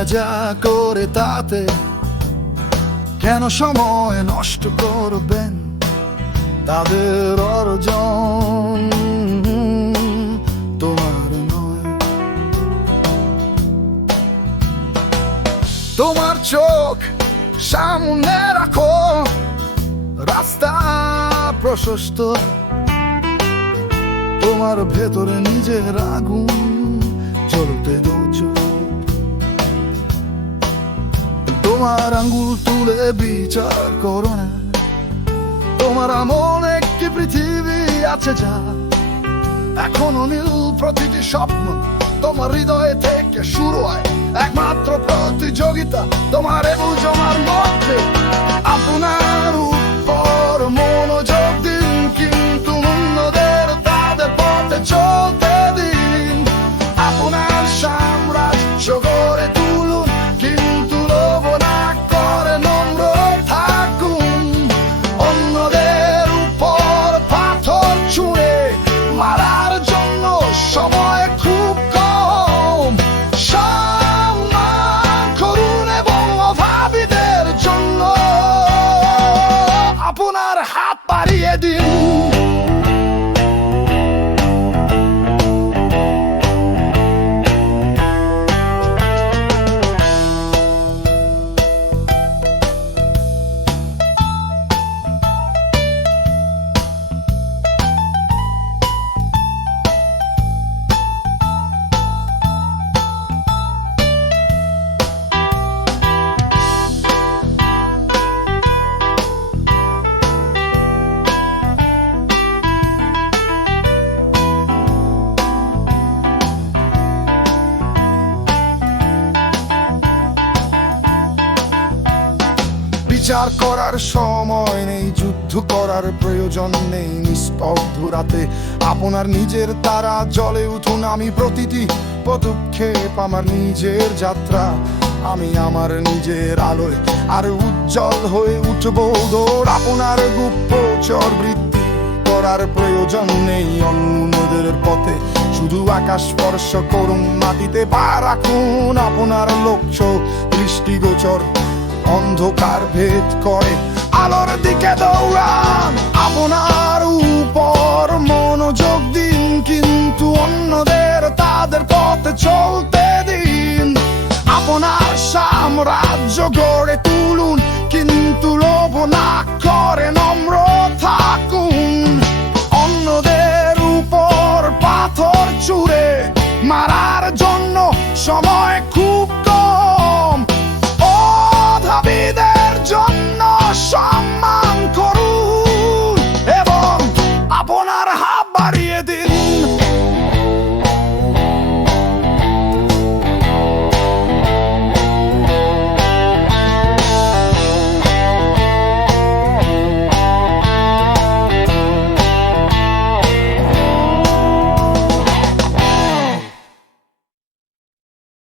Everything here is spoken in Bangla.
অন্যরা যা করে তাতে কেন সময় নষ্ট করবেন? তাদের অর্জন তোমার নয়। তোমার চোখ সামনে রাখো, রাস্তা প্রশস্ত। তোমার ভেতরে নিজের আগুন জ্বলতে দো চুপ। তোমার আঙ্গুল তুলে বিচার করো না। তোমার এমন একটি পৃথিবী আছে যা এখনো নীল। প্রতিটি স্বপ্ন তোমার হৃদয়ে থেকে শুরু হয়। একমাত্র প্রতিযোগিতা তোমার এবং জমার মধ্যে। আপনার উপর মনোযোগ দিন, কিন্তু অন্যদের তাদের পথে চলতে দিন। আপনার সাম্রাজ্য গড়ে তুলুন, কিন্তু লোভ না করে নম্র থাকুন। অন্যদের উপর পাথর ছুঁড়ে মারার জন্য সময় খুব কম। সম্মান করুন এবং অভাবীদের জন্য আপনার হাত বাড়িয়ে দিন। বিচার করার সময় নেই, যুদ্ধ করার প্রয়োজন নেই। নিস্তব্ধ রাতে আপনার নিজের তারা জ্বলে উঠুন। আমি প্রতিটি পদক্ষেপ আমার নিজের যাত্রা। আমি আমার নিজের আলোয় আর উজ্জ্বল হয়ে উঠবো। দৌড় আপনার গুপ্তচর বৃত্তি করার প্রয়োজন নেই অন্যদের পথে। শুধু আকাশ স্পর্শ করুন, মাটিতে পা রাখুন। আপনার লক্ষ্য দৃষ্টিগোচর, অন্ধকার ভেদ করে আলোর দিকে দৌড়ান। আপনার উপর মনোযোগ দিন, কিন্তু অন্যদের তাদের পথে চলতে দিন। আপনার সাম্রাজ্য গড়ে তুলুন, কিন্তু লোভ না করে নম্র থাকুন। অন্যদের উপর পাথর ছুঁড়ে মারার জন্য সময় খুব